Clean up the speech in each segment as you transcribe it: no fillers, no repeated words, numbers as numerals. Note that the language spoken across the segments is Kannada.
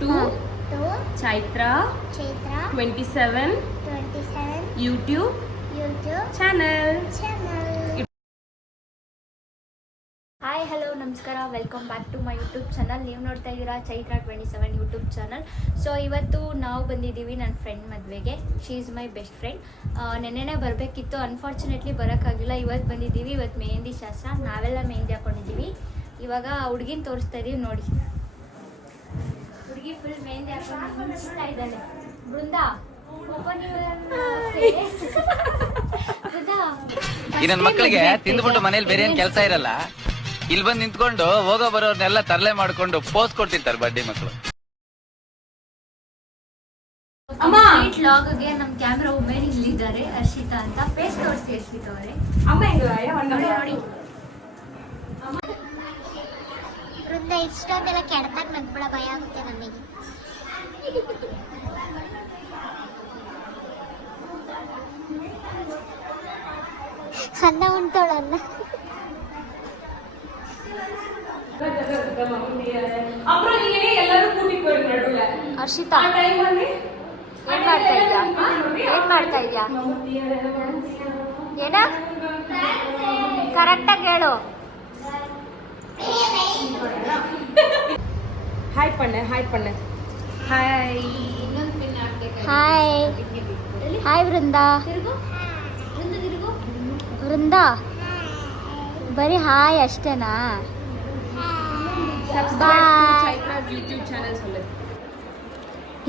to Chaitra 27 YouTube channel. Hi hello ನಮಸ್ಕಾರ, welcome back to my YouTube channel. ನೀವು ನೋಡ್ತಾ ಇದ್ದೀರಾ ಚೈತ್ರ 27 ಯೂಟ್ಯೂಬ್ ಚಾನಲ್. ಸೊ ಇವತ್ತು ನಾವು ಬಂದಿದ್ದೀವಿ ನನ್ನ ಫ್ರೆಂಡ್ ಮದುವೆಗೆ. She is my best friend. ನೆನ್ನೆನೇ ಬರಬೇಕಿತ್ತು, ಅನ್ಫಾರ್ಚುನೇಟ್ಲಿ ಬರೋಕ್ಕಾಗಿಲ್ಲ. ಇವತ್ತು ಬಂದಿದ್ದೀವಿ. ಇವತ್ತು ಮೆಹಂದಿ ಶಾಸ್ತ್ರ, ನಾವೆಲ್ಲ ಮೆಹಂದಿ ಹಾಕ್ಕೊಂಡಿದ್ದೀವಿ. ಇವಾಗ ಹುಡುಗಿನ ತೋರಿಸ್ತಾ ಇದ್ದೀವಿ ನೋಡಿ. ಹುಡುಗಿ ಫುಲ್ ಮೆಹಂದಿ ಹಾಕೊಂಡು ಮುಗಿಸ್ತಾ ಇದ್ದಾಳೆ. ಬೃಂದಾ ಈ ನನ್ನ ಮಕ್ಕಳಿಗೆ ತಿಂದ್ಬಿಟ್ಟು ಮನೇಲಿ ಬೇರೆ ಏನ್ ಕೆಲಸ ಇರಲ್ಲ, ಇಲ್ಲಿ ಬಂದು ನಿಂತ್ಕೊಂಡು ಹೋಗೋ ಬರೋರ್ನೆಲ್ಲ ತರಲೆ ಮಾಡ್ಕೊಂಡು ಪೋಸ್ ಕೊಡ್ತಿರ್ತಾರೆ ಬಡ್ಡಿ ಮಕ್ಕಳು. ಲಾಗ್ಗೆ ನಮ್ಮ ಕ್ಯಾಮ್ರಾ ವುಮೆನ್ ಇಲ್ಲಿದ್ದಾರೆ, ಹರ್ಷಿತಾ ಅಂತ. ಫೇಸ್ ತೋರಿಸಿ ಹರ್ಷಿತಾ ಅವರೇ. ನೋಡಿ ವೃಂದ ಇಷ್ಟೊಂದೆಲ್ಲ ಕೆಡ್ದಾಗ ನಗ್ಬಿಡ ಭಯ ಆಗುತ್ತೆ ನಮಗೆ. ಅನ್ನ ಉಂಟೋಳನ್ನ ಹರ್ಷಿತಾ ಏನ್ ಮಾಡ್ತಾ ಇದ್ಯಾ ಏನ ಕರೆಕ್ಟಾಗಿ ಹೇಳು. ಹಾಯ್ ಪಣ್ಣೆ ಹಾಯ್ ಹಾಯ್ ಹಾಯ್ ಹಾಯ್ ವೃಂದ. ವೃಂದ ಬರೀ ಹಾಯ್ ಅಷ್ಟೇನಾ?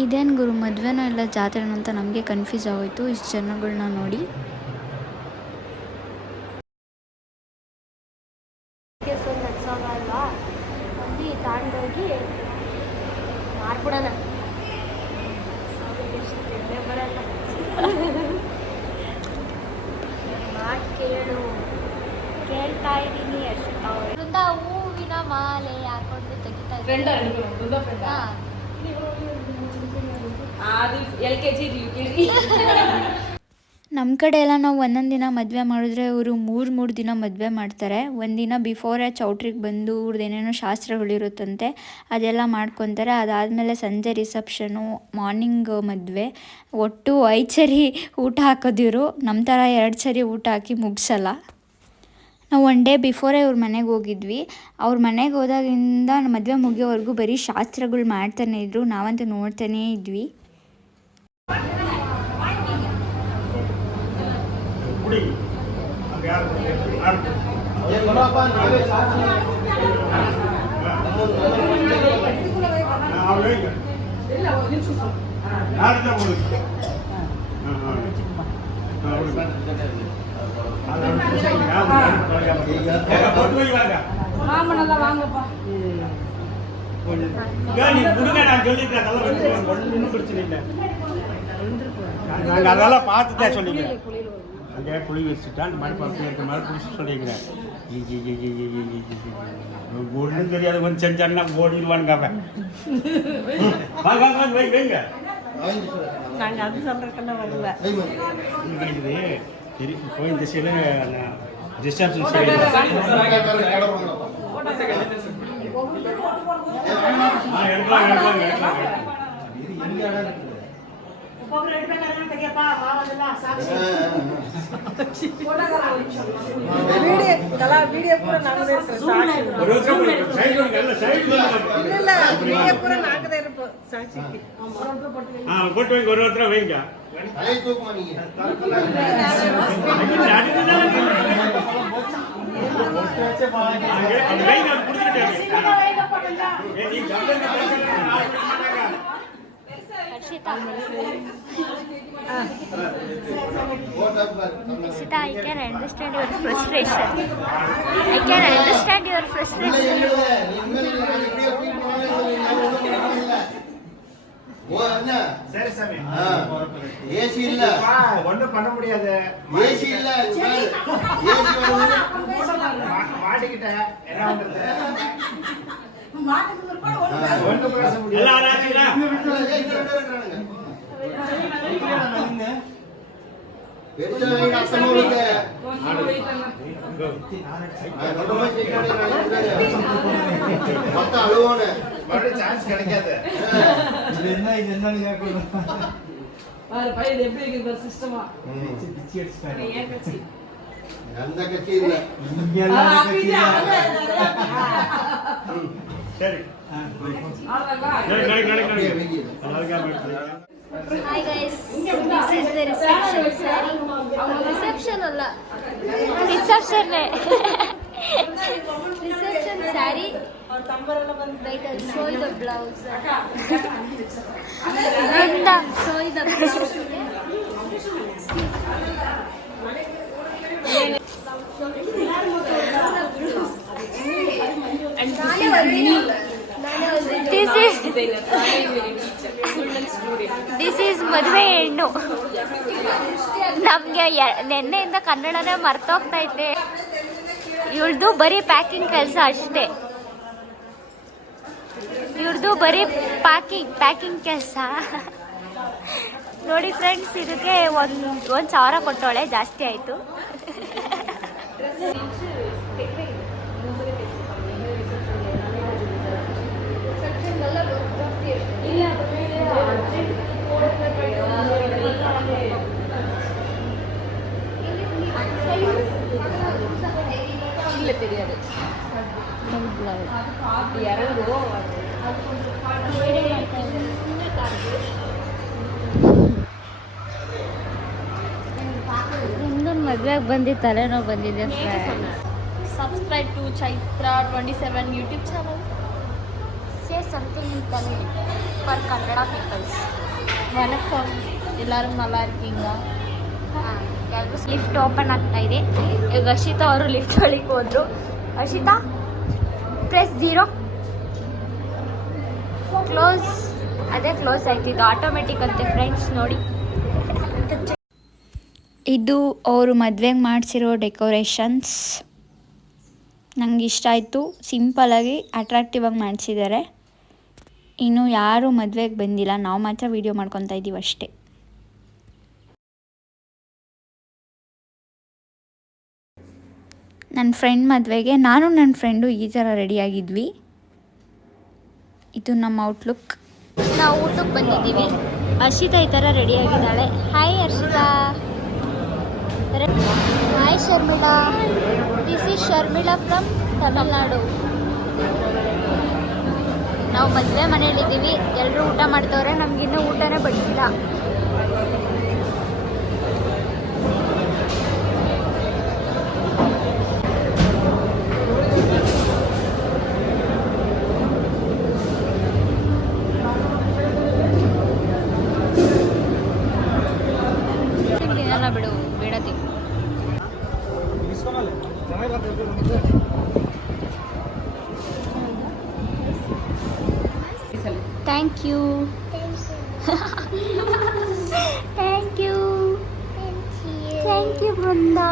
ಇದೇನು ಗುರು, ಮದುವೆನೋ ಇಲ್ಲ ಜಾತ್ರೆನೋ ಅಂತ ನಮಗೆ ಕನ್ಫ್ಯೂಸ್ ಆಗೋಯ್ತು ಇಷ್ಟು ಜನಗಳನ್ನ ನೋಡಿ. ಅಲ್ವಾ ಅಲ್ಲಿ ತಗೊಂಡೋಗಿ ಮಾಡ್ಬಿಡೋಣ. ಬರಲ್ಲ ಮಾತು ಕೇಳ್ತಾ ಇದ್ದೀನಿ ಅಷ್ಟು. ವೃಂದ ಹೂವಿನ ಮಾಲೆ ಹಾಕೊಂಡು ತೆಗಿತಾ ಇದ್ದಾರೆ. ನಮ್ಮ ಕಡೆ ಎಲ್ಲ ನಾವು ಒಂದೊಂದು ದಿನ ಮದುವೆ ಮಾಡಿದ್ರೆ ಅವರು ಮೂರು ದಿನ ಮದುವೆ ಮಾಡ್ತಾರೆ. ಒಂದಿನ ಬಿಫೋರೇ ಚೌಟ್ರಿಗೆ ಬಂದು ಅವ್ರದ್ದು ಏನೇನೋ ಶಾಸ್ತ್ರಗಳಿರುತ್ತಂತೆ, ಅದೆಲ್ಲ ಮಾಡ್ಕೊತಾರೆ. ಅದಾದಮೇಲೆ ಸಂಜೆ ರಿಸೆಪ್ಷನು, ಮಾರ್ನಿಂಗ್ ಮದುವೆ. ಒಟ್ಟು 5 ಸರಿ ಊಟ ಹಾಕೋದಿರು. ನಮ್ಮ ಥರ 2 ಸರಿ ಊಟ ಹಾಕಿ ಮುಗಿಸಲ್ಲ. ನಾವು 1 ಡೇ ಬಿಫೋರೇ ಅವ್ರ ಮನೆಗೆ ಹೋಗಿದ್ವಿ. ಅವ್ರ ಮನೆಗೆ ಹೋದಾಗಿಂದ ಮದುವೆ ಮುಗಿಯೋವರೆಗೂ ಬರೀ ಶಾಸ್ತ್ರಗಳು ಮಾಡ್ತಾನೆ ಇದ್ರು. ನಾವಂತೂ ನೋಡ್ತಾನೇ ಇದ್ವಿ. மாமனல்ல வாங்கப்பா. நாங்கள் அதெல்லாம் பார்த்துதான் சொல்லிக்கிறேன். அங்கே குழி வச்சுட்டான் மழை பக்கம் மழை பிடிச்சி சொல்லிக்கிறேன். ஒன்றும் தெரியாது, கொஞ்சம் செஞ்சான்னா ஓடிடுவானுங்க அவன். வைங்க நாங்கள் அது சொல்றதுக்கெல்லாம் வரல. இது சரி, போய் இந்த சைடு ரிசப்ஷன் சைடு ವಿಡಿಯೋ ಪೂರ ನಾಗದೇ ಇರ್ಬೋದು ಸಾಕ್ಷಿಗೆ. ಕೊಟ್ಟು ಹೋಗಿ ஒரு ஒருத்தர வைங்க. Hashita, I can understand your frustration. I can understand your frustration. சரி சாமி. ஏசி இல்ல, ஒண்ணும் பண்ண முடியாது. ஏசி இல்ல, ஏசி மாட்டிக்கிட்ட என்ன பண்றது? ஒண்ணும் பேச முடியாது. எல்லாம் ஆராய்ச்சிங்களா? ಮತ್ತೆ ಅಳುವೋಣ இது எப்படி இருக்கு சிஸ்டமா அந்த கட்சி இல்ல சரி Hi guys, this is the reception saree. Reception alla. Reception saree. Right, I'll show you the blouse. Linda, show you the blouse. This is ಮದುವೆ ಹೆಣ್ಣು. ನಮಗೆ ನೆನ್ನೆಯಿಂದ ಕನ್ನಡನೇ ಮರ್ತೋಗ್ತೈತೆ. ಇವ್ರದ್ದು ಬರೀ ಪ್ಯಾಕಿಂಗ್ ಕೆಲಸ ಅಷ್ಟೇ. ಇವ್ರದ್ದು ಬರೀ ಪ್ಯಾಕಿಂಗ್ ಕೆಲಸ ನೋಡಿ ಫ್ರೆಂಡ್ಸ್. ಇದಕ್ಕೆ 1,000 ಕೊಟ್ಟೋಳೆ, ಜಾಸ್ತಿ ಆಯಿತು. ಇನ್ನೊಂದು ಮದುವೆಗೆ ಬಂದು ತಲೆನೋವು ಬಂದಿದೆ. Subscribe to Chaitra 27 YouTube channel. Say something in Tamil for Kannada peoples. ವಣಕಂ, ಎಲ್ಲರೂ நல்லா இருக்கீங்களா? ಲಿಫ್ಟ್ ಓಪನ್ ಆಗ್ತಾ ಇದೆ. ಈಗ ಹರ್ಷಿತಾ ಅವರು ಲಿಫ್ಟ್ ಒಳಗೆ ಹೋದ್ರು. ಹರ್ಷಿತಾ ಪ್ರೆಸ್ 0. ಕ್ಲೋಸ್. ಅದೇ ಕ್ಲೋಸ್ ಆಯ್ತಿದ್ದು ಆಟೋಮೆಟಿಕ್ ಅಂತೆ ಫ್ರೆಂಡ್ಸ್ ನೋಡಿ. ಇದು ಅವರು ಮದುವೆಗೆ ಮಾಡಿಸಿರೋ ಡೆಕೋರೇಷನ್ಸ್. ನಂಗೆ ಇಷ್ಟ ಆಯಿತು. ಸಿಂಪಲಾಗಿ ಅಟ್ರಾಕ್ಟಿವ್ ಆಗಿ ಮಾಡಿಸಿದ್ದಾರೆ. ಇನ್ನು ಯಾರೂ ಮದುವೆಗೆ ಬಂದಿಲ್ಲ, ನಾವು ಮಾತ್ರ ವೀಡಿಯೋ ಮಾಡ್ಕೊತಾ ಇದ್ದೀವಿ ಅಷ್ಟೇ. ನನ್ನ ಫ್ರೆಂಡ್ ಮದುವೆಗೆ ನಾನು ನನ್ನ ಫ್ರೆಂಡು ಈ ಥರ ರೆಡಿಯಾಗಿದ್ವಿ. ಇದು ನಮ್ಮ ಔಟ್ಲುಕ್. ನಾವು ಊಟಕ್ಕೆ ಬಂದಿದ್ದೀವಿ. ಹರ್ಷಿತಾ ಈ ಥರ ರೆಡಿಯಾಗಿದ್ದಾಳೆ. Hi Harshita. Hi Sharmila. This is Sharmila from Tamil Nadu. ನಾವು ಮದುವೆ ಮನೆಯಲ್ಲಿದ್ದೀವಿ. ಎಲ್ಲರೂ ಊಟ ಮಾಡ್ತವ್ರೆ. ನಮಗಿನ್ನೂ ಊಟನೇ ಬಡಿಸಿಲ್ಲ. ಬಿಡು ಬಿಡತಿ. Thank you. Thank you Brinda.